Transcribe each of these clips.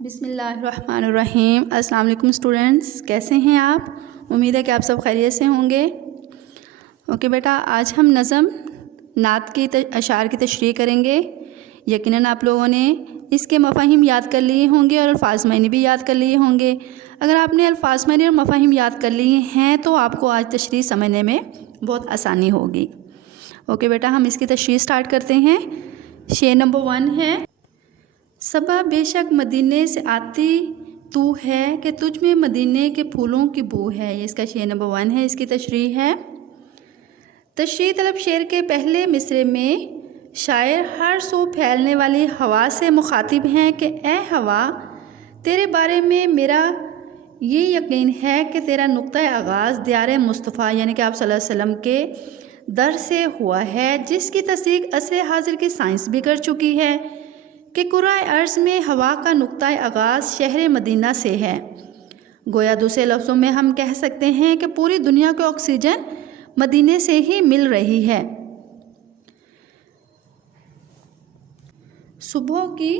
بسم اللہ الرحمن الرحیم۔ السلام علیکم اسٹوڈنٹس، کیسے ہیں آپ؟ امید ہے کہ آپ سب خیریت سے ہوں گے۔ اوکے بیٹا، آج ہم نظم نعت کی اشعار کی تشریح کریں گے۔ یقیناً آپ لوگوں نے اس کے مفاہیم یاد کر لیے ہوں گے اور الفاظ معنی بھی یاد کر لیے ہوں گے۔ اگر آپ نے الفاظ معنی اور مفاہیم یاد کر لیے ہیں تو آپ کو آج تشریح سمجھنے میں بہت آسانی ہوگی۔ اوکے بیٹا، ہم اس کی تشریح سٹارٹ کرتے ہیں۔ شعر نمبر 1 ہے: صبا بے شک مدینے سے آتی تو ہے کہ تجھ میں مدینے کے پھولوں کی بو ہے۔ یہ اس کا شعر نمبر 1 ہے۔ اس کی تشریح ہے: تشریح طلب شعر کے پہلے مصرعے میں شاعر ہر سو پھیلنے والی ہوا سے مخاطب ہیں کہ اے ہوا، تیرے بارے میں میرا یہ یقین ہے کہ تیرا نقطۂ آغاز دیار مصطفیٰ یعنی کہ آپ صلی اللہ علیہ وسلم کے در سے ہوا ہے، جس کی تصدیق عصر حاضر کی سائنس بھی کر چکی ہے کہ کرۂ ارض میں ہوا کا نقطۂ آغاز شہر مدینہ سے ہے۔ گویا دوسرے لفظوں میں ہم کہہ سکتے ہیں کہ پوری دنیا کو آکسیجن مدینے سے ہی مل رہی ہے۔ صبح کی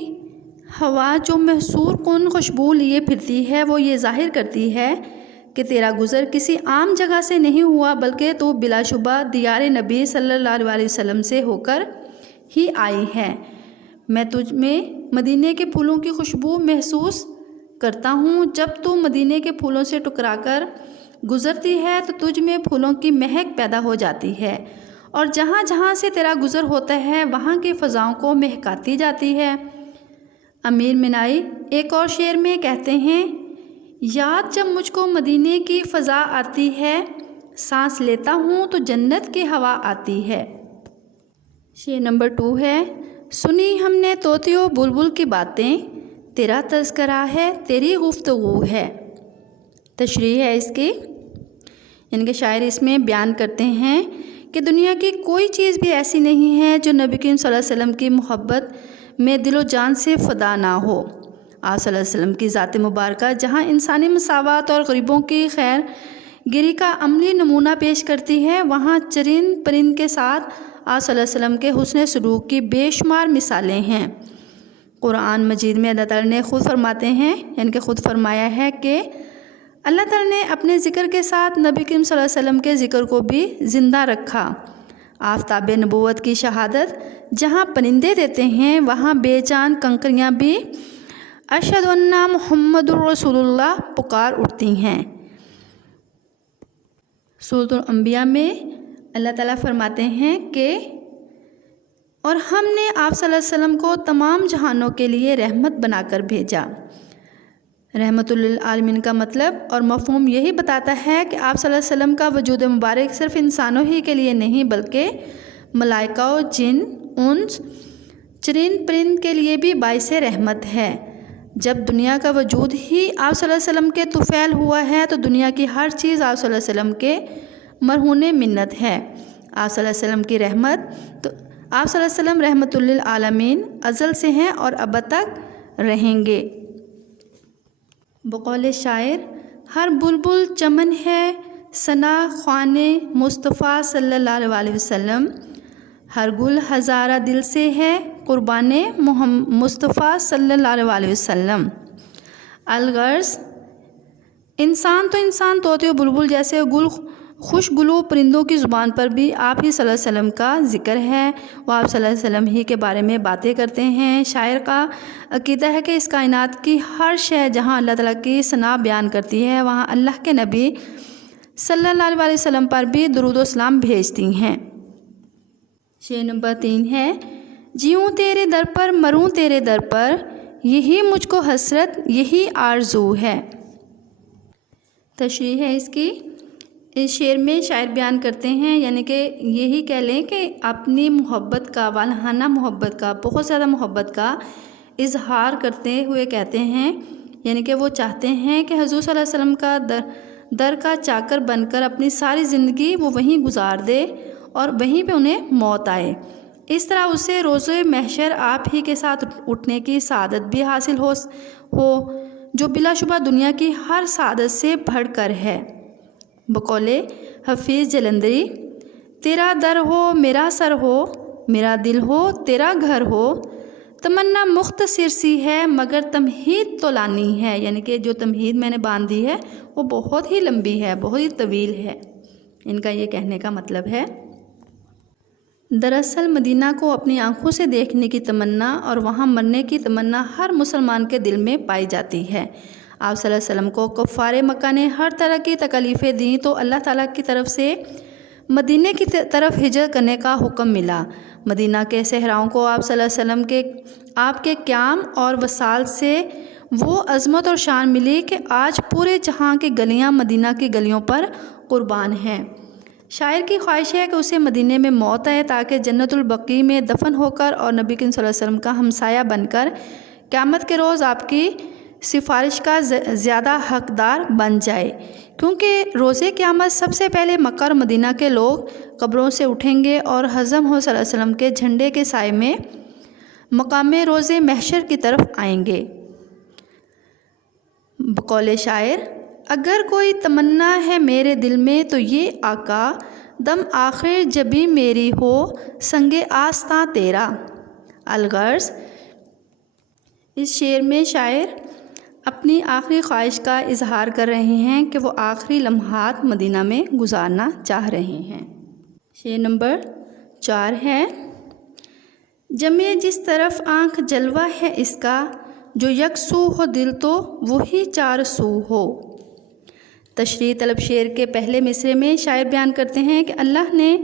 ہوا جو محصور کن خوشبو لیے پھرتی ہے، وہ یہ ظاہر کرتی ہے کہ تیرا گزر کسی عام جگہ سے نہیں ہوا، بلکہ تو بلا شبہ دیار نبی صلی اللہ علیہ وسلم سے ہو کر ہی آئی ہے۔ میں تجھ میں مدینے کے پھولوں کی خوشبو محسوس کرتا ہوں۔ جب تو مدینے کے پھولوں سے ٹکرا کر گزرتی ہے تو تجھ میں پھولوں کی مہک پیدا ہو جاتی ہے، اور جہاں جہاں سے تیرا گزر ہوتا ہے وہاں کی فضاؤں کو مہکاتی جاتی ہے۔ امیر منائی ایک اور شعر میں کہتے ہیں: یاد جب مجھ کو مدینے کی فضا آتی ہے، سانس لیتا ہوں تو جنت کی ہوا آتی ہے۔ شعر نمبر 2 ہے: سنی ہم نے طوطی و بلبل کی باتیں، تیرا تذکرہ ہے تیری گفتگو ہے۔ تشریح ہے اس کی، یعنی کہ شاعر اس میں بیان کرتے ہیں کہ دنیا کی کوئی چیز بھی ایسی نہیں ہے جو نبی کریم صلی اللہ علیہ وسلم کی محبت میں دل و جان سے فدا نہ ہو۔ آپ صلی اللہ علیہ وسلم کی ذات مبارکہ جہاں انسانی مساوات اور غریبوں کی خیر گری کا عملی نمونہ پیش کرتی ہے، وہاں چرند پرند کے ساتھ آپ صلی اللہ علیہ وسلم کے حسن سلوک کی بے شمار مثالیں ہیں۔ قرآن مجید میں اللہ تعالیٰ نے خود فرماتے ہیں، یعنی کہ خود فرمایا ہے کہ اللہ تعالیٰ نے اپنے ذکر کے ساتھ نبی کریم صلی اللہ علیہ وسلم کے ذکر کو بھی زندہ رکھا۔ آفتاب نبوت کی شہادت جہاں پرندے دیتے ہیں، وہاں بے جان کنکریاں بھی اشہد ان محمد الرسول اللہ پکار اٹھتی ہیں۔ سورۃ الانبیاء میں اللہ تعالیٰ فرماتے ہیں کہ اور ہم نے آپ صلی اللہ علیہ وسلم کو تمام جہانوں کے لیے رحمت بنا کر بھیجا۔ رحمت للعالمین کا مطلب اور مفہوم یہی بتاتا ہے کہ آپ صلی اللہ علیہ وسلم کا وجود مبارک صرف انسانوں ہی کے لیے نہیں، بلکہ ملائکہ و جن، انس، چرند پرند کے لیے بھی باعث رحمت ہے۔ جب دنیا کا وجود ہی آپ صلی اللہ علیہ وسلم کے طفیل ہوا ہے تو دنیا کی ہر چیز آپ صلی اللہ علیہ وسلم کے مرہون منت ہے۔ آپ صلی اللہ علیہ وسلم کی رحمت تو آپ صلی اللہ علیہ وسلم رحمت للعالمین ازل سے ہیں اور ابد تک رہیں گے۔ بقول شاعر: ہر بلبل چمن ہے ثنا خوان مصطفیٰ صلی اللہ علیہ وسلم، ہر گل ہزارہ دل سے ہے قربان مصطفیٰ صلی اللہ علیہ وسلم۔ الغرض انسان تو انسان، طوطی و بلبل جیسے خوش گلو پرندوں کی زبان پر بھی آپ ہی صلی اللہ علیہ وسلم کا ذکر ہے، وہ آپ صلی اللہ علیہ وسلم ہی کے بارے میں باتیں کرتے ہیں۔ شاعر کا عقیدہ ہے کہ اس کائنات کی ہر شے جہاں اللہ تعالیٰ کی ثنا بیان کرتی ہے، وہاں اللہ کے نبی صلی اللہ علیہ وسلم پر بھی درود و سلام بھیجتی ہیں۔ شعر نمبر 3 ہے: جیوں تیرے در پر مروں تیرے در پر، یہی مجھ کو حسرت یہی آرزو ہے۔ تشریح ہے اس کی، اس شعر میں شاعر بیان کرتے ہیں، یعنی کہ یہی کہہ لیں کہ اپنی محبت کا، والہانہ محبت کا، بہت زیادہ محبت کا اظہار کرتے ہوئے کہتے ہیں، یعنی کہ وہ چاہتے ہیں کہ حضور صلی اللہ علیہ وسلم کا در کا چاکر بن کر اپنی ساری زندگی وہ وہیں گزار دے اور وہیں پہ انہیں موت آئے۔ اس طرح اسے روز محشر آپ ہی کے ساتھ اٹھنے کی سعادت بھی حاصل ہو جو بلا شبہ دنیا کی ہر سعادت سے بڑھ کر ہے۔ بقول حفیظ جلندری: تیرا در ہو میرا سر ہو، میرا دل ہو تیرا گھر ہو، تمنا مختصر سی ہے مگر تمہید تو لانی ہے، یعنی کہ جو تمہید میں نے باندھی ہے وہ بہت ہی لمبی ہے، بہت ہی طویل ہے، ان کا یہ کہنے کا مطلب ہے۔ دراصل مدینہ کو اپنی آنکھوں سے دیکھنے کی تمنا اور وہاں مرنے کی تمنا ہر مسلمان کے دل میں پائی جاتی ہے۔ آپ صلی اللہ علیہ وسلم کو کفار مکہ نے ہر طرح کی تکلیفیں دیں تو اللہ تعالیٰ کی طرف سے مدینہ کی طرف ہجرت کرنے کا حکم ملا۔ مدینہ کے صحراؤں کو آپ صلی اللہ علیہ وسلم کے آپ کے قیام اور وصال سے وہ عظمت اور شان ملی کہ آج پورے جہاں کی گلیاں مدینہ کی گلیوں پر قربان ہیں۔ شاعر کی خواہش ہے کہ اسے مدینہ میں موت آئے تاکہ جنت البقیع میں دفن ہو کر اور نبی کریم صلی اللہ علیہ وسلم کا ہمسایہ بن کر قیامت کے روز آپ کی سفارش کا زیادہ حقدار بن جائے، کیونکہ روز قیامت سب سے پہلے مکہ اور مدینہ کے لوگ قبروں سے اٹھیں گے اور حضرت محمد صلی اللہ علیہ وسلم کے جھنڈے کے سائے میں مقام روز محشر کی طرف آئیں گے۔ بقول شاعر: اگر کوئی تمنا ہے میرے دل میں تو یہ آقا، دم آخر جبھی میری ہو سنگ آستاں تیرا۔ الغرض، اس شعر میں شاعر اپنی آخری خواہش کا اظہار کر رہے ہیں کہ وہ آخری لمحات مدینہ میں گزارنا چاہ رہے ہیں۔ شعر نمبر 4 ہے: جمے جس طرف آنکھ جلوہ ہے اس کا، جو یک سو ہو دل تو وہی چار سو ہو۔ تشریح طلب شعر کے پہلے مصرعے میں شاعر بیان کرتے ہیں کہ اللہ نے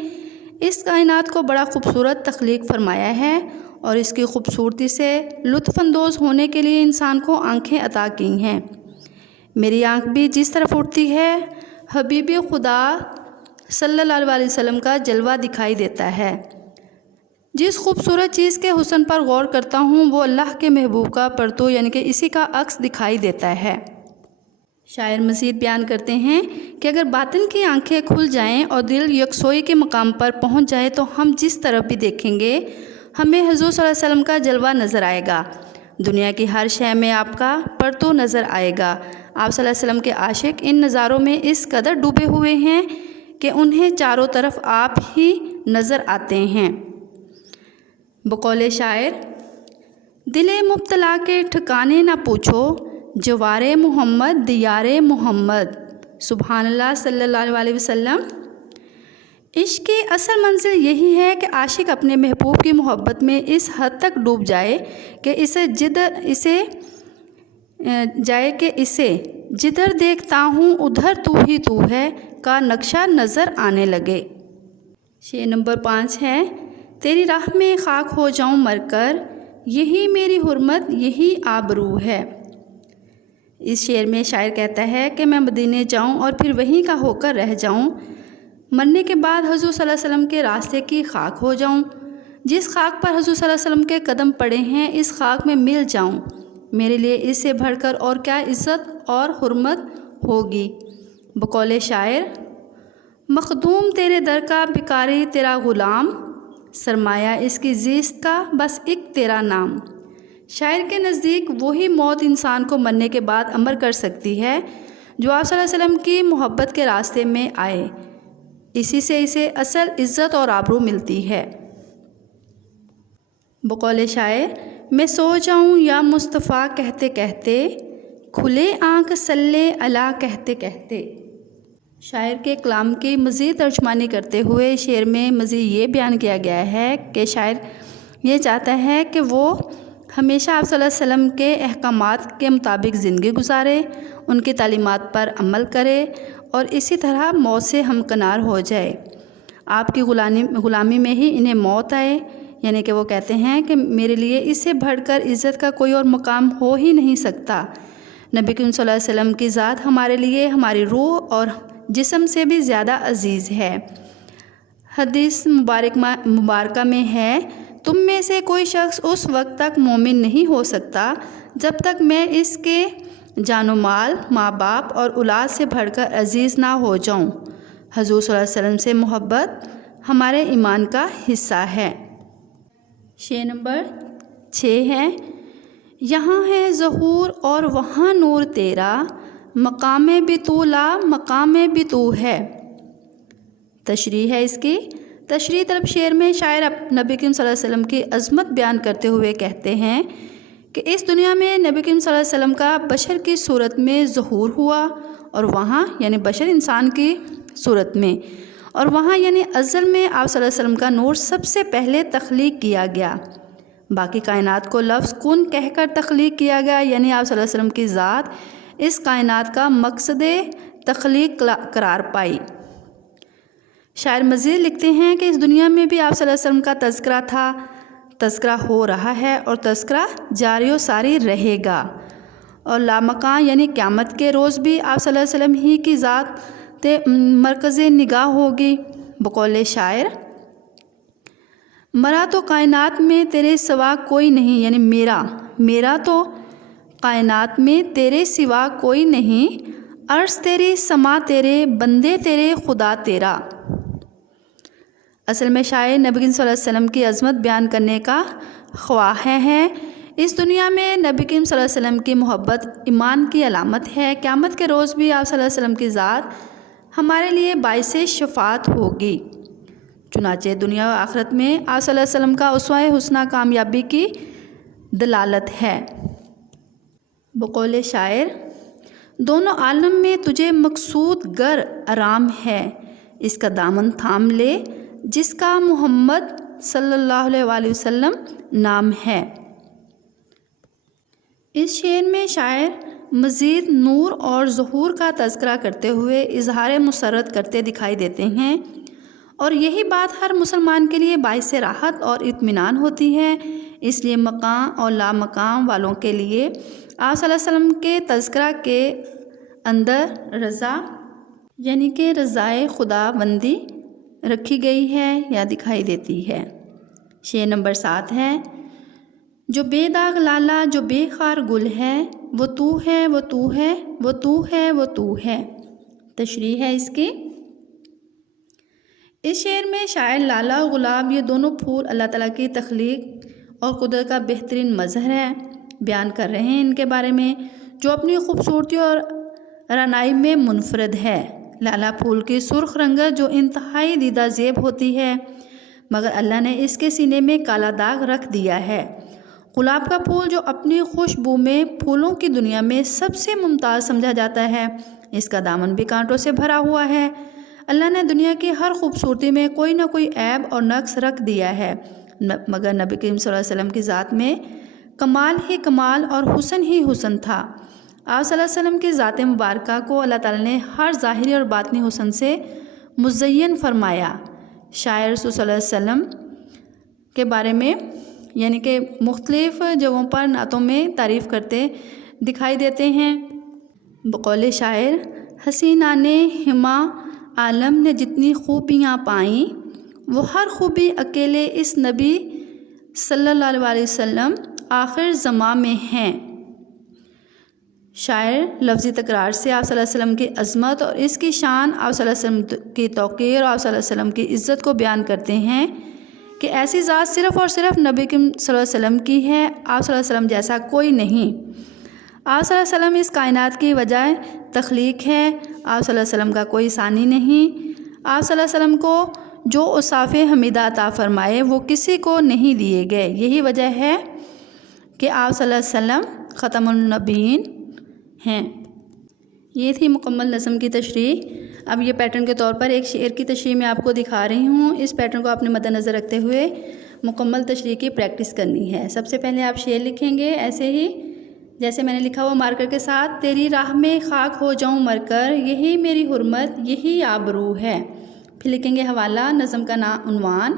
اس کائنات کو بڑا خوبصورت تخلیق فرمایا ہے اور اس کی خوبصورتی سے لطف اندوز ہونے کے لیے انسان کو آنکھیں عطا کی ہیں۔ میری آنکھ بھی جس طرف اٹھتی ہے حبیب خدا صلی اللہ علیہ وسلم کا جلوہ دکھائی دیتا ہے۔ جس خوبصورت چیز کے حسن پر غور کرتا ہوں وہ اللہ کے محبوب کا پرتو یعنی کہ اسی کا عکس دکھائی دیتا ہے۔ شاعر مزید بیان کرتے ہیں کہ اگر باطن کی آنکھیں کھل جائیں اور دل یکسوئی کے مقام پر پہنچ جائے تو ہم جس طرف بھی دیکھیں گے ہمیں حضور صلی اللہ علیہ وسلم کا جلوہ نظر آئے گا، دنیا کی ہر شے میں آپ کا پرتو نظر آئے گا۔ آپ صلی اللہ علیہ وسلم کے عاشق ان نظاروں میں اس قدر ڈوبے ہوئے ہیں کہ انہیں چاروں طرف آپ ہی نظر آتے ہیں۔ بقول شاعر: دل مبتلا کے ٹھکانے نہ پوچھو، جوار محمد دیار محمد۔ سبحان اللہ صلی اللہ علیہ وسلم۔ عشق کی اصل منزل یہی ہے کہ عاشق اپنے محبوب کی محبت میں اس حد تک ڈوب جائے کہ اسے جدھر دیکھتا ہوں ادھر تو ہی تو ہے کا نقشہ نظر آنے لگے۔ شعر نمبر 5 ہے: تیری راہ میں خاک ہو جاؤں مر کر، یہی میری حرمت یہی آبرو ہے۔ اس شعر میں شاعر کہتا ہے کہ میں مدینے جاؤں اور پھر وہیں کا ہو کر رہ جاؤں، مرنے کے بعد حضور صلی اللہ علیہ وسلم کے راستے کی خاک ہو جاؤں، جس خاک پر حضور صلی اللہ علیہ وسلم کے قدم پڑے ہیں اس خاک میں مل جاؤں، میرے لیے اس سے بڑھ کر اور کیا عزت اور حرمت ہوگی۔ بقول شاعر: مخدوم تیرے در کا بھکاری تیرا غلام، سرمایہ اس کی زیست کا بس ایک تیرا نام۔ شاعر کے نزدیک وہی موت انسان کو مرنے کے بعد امر کر سکتی ہے جو آپ صلی اللہ علیہ وسلم کی محبت کے راستے میں آئے، اسی سے اسے اصل عزت اور آبرو ملتی ہے۔ بقول شاعر: میں سو جاؤں یا مصطفیٰ کہتے کہتے، کھلے آنکھ صلی علی کہتے کہتے۔ شاعر کے کلام کی مزید ترجمانی کرتے ہوئے شعر میں مزید یہ بیان کیا گیا ہے کہ شاعر یہ چاہتا ہے کہ وہ ہمیشہ آپ صلی اللہ علیہ وسلم کے احکامات کے مطابق زندگی گزارے، ان کی تعلیمات پر عمل کرے اور اسی طرح موت سے ہمکنار ہو جائے۔ آپ کی غلامی میں ہی انہیں موت آئے، یعنی کہ وہ کہتے ہیں کہ میرے لیے اس سے بڑھ کر عزت کا کوئی اور مقام ہو ہی نہیں سکتا۔ نبی کریم صلی اللہ علیہ وسلم کی ذات ہمارے لیے ہماری روح اور جسم سے بھی زیادہ عزیز ہے۔ حدیث مبارکہ میں ہے، تم میں سے کوئی شخص اس وقت تک مومن نہیں ہو سکتا جب تک میں اس کے جان و مال، ماں باپ اور اولاد سے بڑھ کر عزیز نہ ہو جاؤں۔ حضور صلی اللہ علیہ وسلم سے محبت ہمارے ایمان کا حصہ ہے۔ شعر نمبر 6 ہے: یہاں ہے ظہور اور وہاں نور تیرا، مقام بھی تو لا مقام بھی تو ہے۔ تشریح ہے اس کی: تشریح طلب شعر میں شاعر نبی کریم صلی اللہ علیہ وسلم کی عظمت بیان کرتے ہوئے کہتے ہیں کہ اس دنیا میں نبی کریم صلی اللہ علیہ وسلم کا بشر کی صورت میں ظہور ہوا، اور وہاں یعنی بشر انسان کی صورت میں، اور وہاں یعنی ازل میں آپ صلی اللہ علیہ وسلم کا نور سب سے پہلے تخلیق کیا گیا۔ باقی کائنات کو لفظ کن کہہ کر تخلیق کیا گیا، یعنی آپ صلی اللہ علیہ وسلم کی ذات اس کائنات کا مقصد تخلیق قرار پائی۔ شاعر مزید لکھتے ہیں کہ اس دنیا میں بھی آپ صلی اللہ علیہ وسلم کا تذکرہ تھا، تذکرہ ہو رہا ہے اور تذکرہ جاری و ساری رہے گا، اور لامکاں یعنی قیامت کے روز بھی آپ صلی اللہ علیہ وسلم ہی کی ذات مرکز نگاہ ہوگی۔ بقول شاعر، مرا تو کائنات میں تیرے سوا کوئی نہیں، یعنی میرا تو کائنات میں تیرے سوا کوئی نہیں، عرش تیری سما تیرے بندے تیرے خدا تیرا۔ اصل میں شاعر نبی کریم صلی اللہ علیہ وسلم کی عظمت بیان کرنے کا خواہاں ہے۔ اس دنیا میں نبی کریم صلی اللہ علیہ وسلم کی محبت ایمان کی علامت ہے۔ قیامت کے روز بھی آپ صلی اللہ علیہ وسلم کی ذات ہمارے لیے باعث شفاعت ہوگی۔ چنانچہ دنیا و آخرت میں آپ صلی اللہ علیہ وسلم کا اسوہ حسنہ کامیابی کی دلالت ہے۔ بقول شاعر، دونوں عالم میں تجھے مقصود گر آرام ہے، اس کا دامن تھام لے جس کا محمد صلی اللہ علیہ وآلہ وسلم نام ہے۔ اس شعر میں شاعر مزید نور اور ظہور کا تذکرہ کرتے ہوئے اظہار مسرت کرتے دکھائی دیتے ہیں، اور یہی بات ہر مسلمان کے لیے باعث راحت اور اطمینان ہوتی ہے۔ اس لیے مقام اور لامقام والوں کے لیے آپ صلی اللہ علیہ وسلم کے تذکرہ کے اندر رضا یعنی کہ رضائے خدا بندی رکھی گئی ہے یا دکھائی دیتی ہے۔ شعر نمبر 7 ہے، جو بے داغ لالا جو بے خار گل ہے، وہ تو ہے وہ تو ہے وہ تو ہے وہ تو ہے۔ تشریح ہے اس کی۔ اس شعر میں شاعر لالا اور گلاب یہ دونوں پھول اللہ تعالیٰ کی تخلیق اور قدرت کا بہترین مظہر ہے، بیان کر رہے ہیں ان کے بارے میں، جو اپنی خوبصورتی اور رعنائی میں منفرد ہے۔ لالا پھول کی سرخ رنگت جو انتہائی دیدہ زیب ہوتی ہے، مگر اللہ نے اس کے سینے میں کالا داغ رکھ دیا ہے۔ گلاب کا پھول جو اپنی خوشبو میں پھولوں کی دنیا میں سب سے ممتاز سمجھا جاتا ہے، اس کا دامن بھی کانٹوں سے بھرا ہوا ہے۔ اللہ نے دنیا کی ہر خوبصورتی میں کوئی نہ کوئی عیب اور نقص رکھ دیا ہے، مگر نبی کریم صلی اللہ علیہ وسلم کی ذات میں کمال ہی کمال اور حسن ہی حسن تھا۔ آپ صلی اللہ علیہ وسلم کی ذات مبارکہ کو اللہ تعالیٰ نے ہر ظاہری اور باطنی حسن سے مزین فرمایا۔ شاعر رسول صلی اللہ علیہ وسلم کے بارے میں یعنی کہ مختلف جگہوں پر نعتوں میں تعریف کرتے دکھائی دیتے ہیں۔ بقول شاعر، حسینان ہما عالم نے جتنی خوبیاں پائیں، وہ ہر خوبی اکیلے اس نبی صلی اللہ علیہ وسلم آخر زماں میں ہیں۔ شاعر لفظی تکرار سے آپ صلی اللہ علیہ وسلم کی عظمت اور اس کی شان، آپ صلی اللہ علیہ وسلم کی توقیر اور آپ صلی اللہ علیہ وسلم کی عزت کو بیان کرتے ہیں کہ ایسی ذات صرف اور صرف نبی کریم صلی اللہ علیہ وسلم کی ہے، آپ صلی اللہ علیہ وسلم جیسا کوئی نہیں۔ آپ صلی اللہ علیہ وسلم اس کائنات کی وجہ تخلیق ہے، آپ صلی اللہ علیہ وسلم کا کوئی ثانی نہیں۔ آپ صلی اللہ علیہ وسلم کو جو اوصاف حمیدہ عطا فرمائے وہ کسی کو نہیں دیے گئے، یہی وجہ ہے کہ آپ صلی اللہ علیہ وسلم ختم النبیین ہیں۔ یہ تھی مکمل نظم کی تشریح۔ اب یہ پیٹرن کے طور پر ایک شعر کی تشریح میں آپ کو دکھا رہی ہوں۔ اس پیٹرن کو آپ نے مد نظر رکھتے ہوئے مکمل تشریح کی پریکٹس کرنی ہے۔ سب سے پہلے آپ شعر لکھیں گے ایسے ہی جیسے میں نے لکھا ہوا مارکر کے ساتھ، تیری راہ میں خاک ہو جاؤں مر کر، یہی میری حرمت یہی آبرو ہے۔ پھر لکھیں گے حوالہ، نظم کا نام عنوان،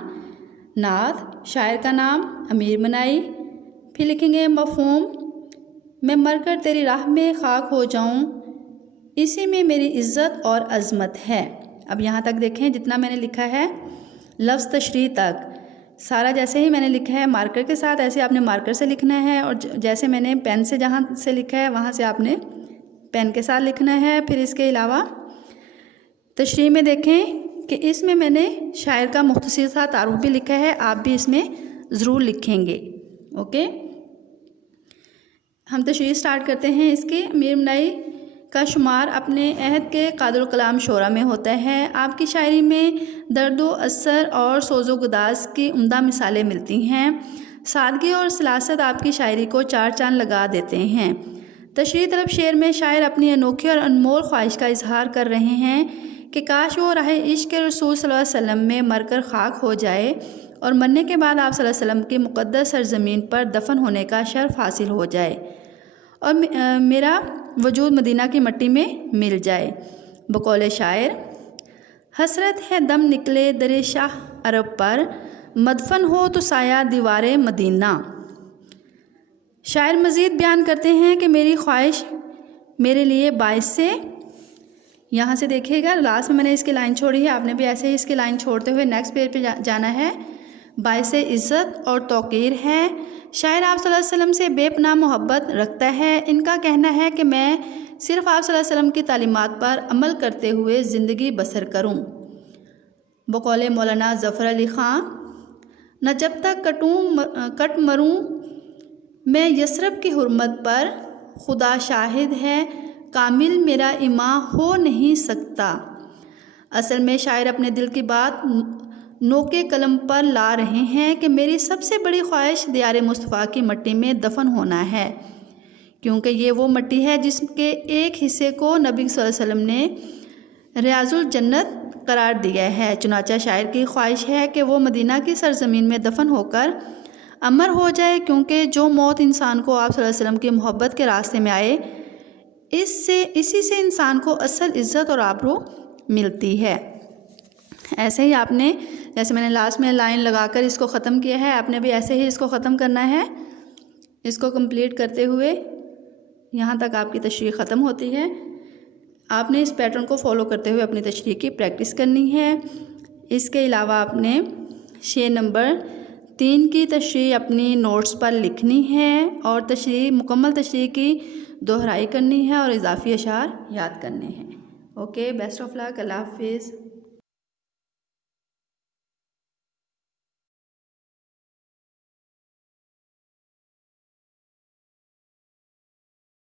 نعت، شاعر کا نام امیر منائی۔ پھر لکھیں گے مفہوم، میں مر کر تیری راہ میں خاک ہو جاؤں، اسی میں میری عزت اور عظمت ہے۔ اب یہاں تک دیکھیں جتنا میں نے لکھا ہے لفظ تشریح تک سارا جیسے ہی میں نے لکھا ہے مارکر کے ساتھ، ایسے آپ نے مارکر سے لکھنا ہے، اور جیسے میں نے پین سے جہاں سے لکھا ہے وہاں سے آپ نے پین کے ساتھ لکھنا ہے۔ پھر اس کے علاوہ تشریح میں دیکھیں کہ اس میں نے شاعر کا مختصر سا تعارف بھی لکھا ہے، آپ بھی اس میں ضرور لکھیں گے۔ اوکے، ہم تشریح سٹارٹ کرتے ہیں اس کے۔ امیر منائی کا شمار اپنے عہد کے قادر الکلام شعراء میں ہوتا ہے۔ آپ کی شاعری میں درد و اثر اور سوز و گداز کی عمدہ مثالیں ملتی ہیں۔ سادگی اور سلاست آپ کی شاعری کو چار چاند لگا دیتے ہیں۔ تشریح طلب شعر میں شاعر اپنی انوکھی اور انمول خواہش کا اظہار کر رہے ہیں کہ کاش وہ راہ عشق کے رسول صلی اللہ علیہ وسلم میں مر کر خاک ہو جائے اور مرنے کے بعد آپ صلی اللہ علیہ وسلم کی مقدس سرزمین پر دفن ہونے کا شرف حاصل ہو جائے اور میرا وجود مدینہ کی مٹی میں مل جائے۔ بقول شاعر: حسرت ہے دم نکلے در شاہ عرب پر، مدفن ہو تو سایہ دیوار مدینہ۔ شاعر مزید بیان کرتے ہیں کہ میری خواہش میرے لیے باعث سے، یہاں سے دیکھیے گا لاسٹ میں نے اس کی لائن چھوڑی ہے، آپ نے بھی ایسے ہی اس کی لائن چھوڑتے ہوئے نیکسٹ پیج پہ جانا ہے۔ باعث عزت اور توقیر ہے۔ شاعر آپ صلی اللہ علیہ وسلم سے بے پناہ محبت رکھتا ہے۔ ان کا کہنا ہے کہ میں صرف آپ صلی اللہ علیہ وسلم کی تعلیمات پر عمل کرتے ہوئے زندگی بسر کروں۔ بقول مولانا ظفر علی خان: نہ جب تک کٹ مروں میں یثرب کی حرمت پر، خدا شاہد ہے کامل میرا ایمان ہو نہیں سکتا۔ اصل میں شاعر اپنے دل کی بات نوکے قلم پر لا رہے ہیں کہ میری سب سے بڑی خواہش دیار مصطفیٰ کی مٹی میں دفن ہونا ہے، کیونکہ یہ وہ مٹی ہے جس کے ایک حصے کو نبی صلی اللہ علیہ وسلم نے ریاض الجنت قرار دیا ہے۔ چنانچہ شاعر کی خواہش ہے کہ وہ مدینہ کی سرزمین میں دفن ہو کر امر ہو جائے، کیونکہ جو موت انسان کو آپ صلی اللہ علیہ وسلم کی محبت کے راستے میں آئے، اسی سے انسان کو اصل عزت اور آبرو ملتی ہے۔ ایسے ہی آپ نے، جیسے میں نے لاسٹ میں لائن لگا کر اس کو ختم کیا ہے، آپ نے بھی ایسے ہی اس کو ختم کرنا ہے۔ اس کو کمپلیٹ کرتے ہوئے یہاں تک آپ کی تشریح ختم ہوتی ہے۔ آپ نے اس پیٹرن کو فالو کرتے ہوئے اپنی تشریح کی پریکٹس کرنی ہے۔ اس کے علاوہ آپ نے شعر نمبر 3 کی تشریح اپنی نوٹس پر لکھنی ہے اور مکمل تشریح کی دہرائی کرنی ہے اور اضافی اشعار یاد کرنے ہیں۔ اوکے، بیسٹ آف لک، اللہ حافظ۔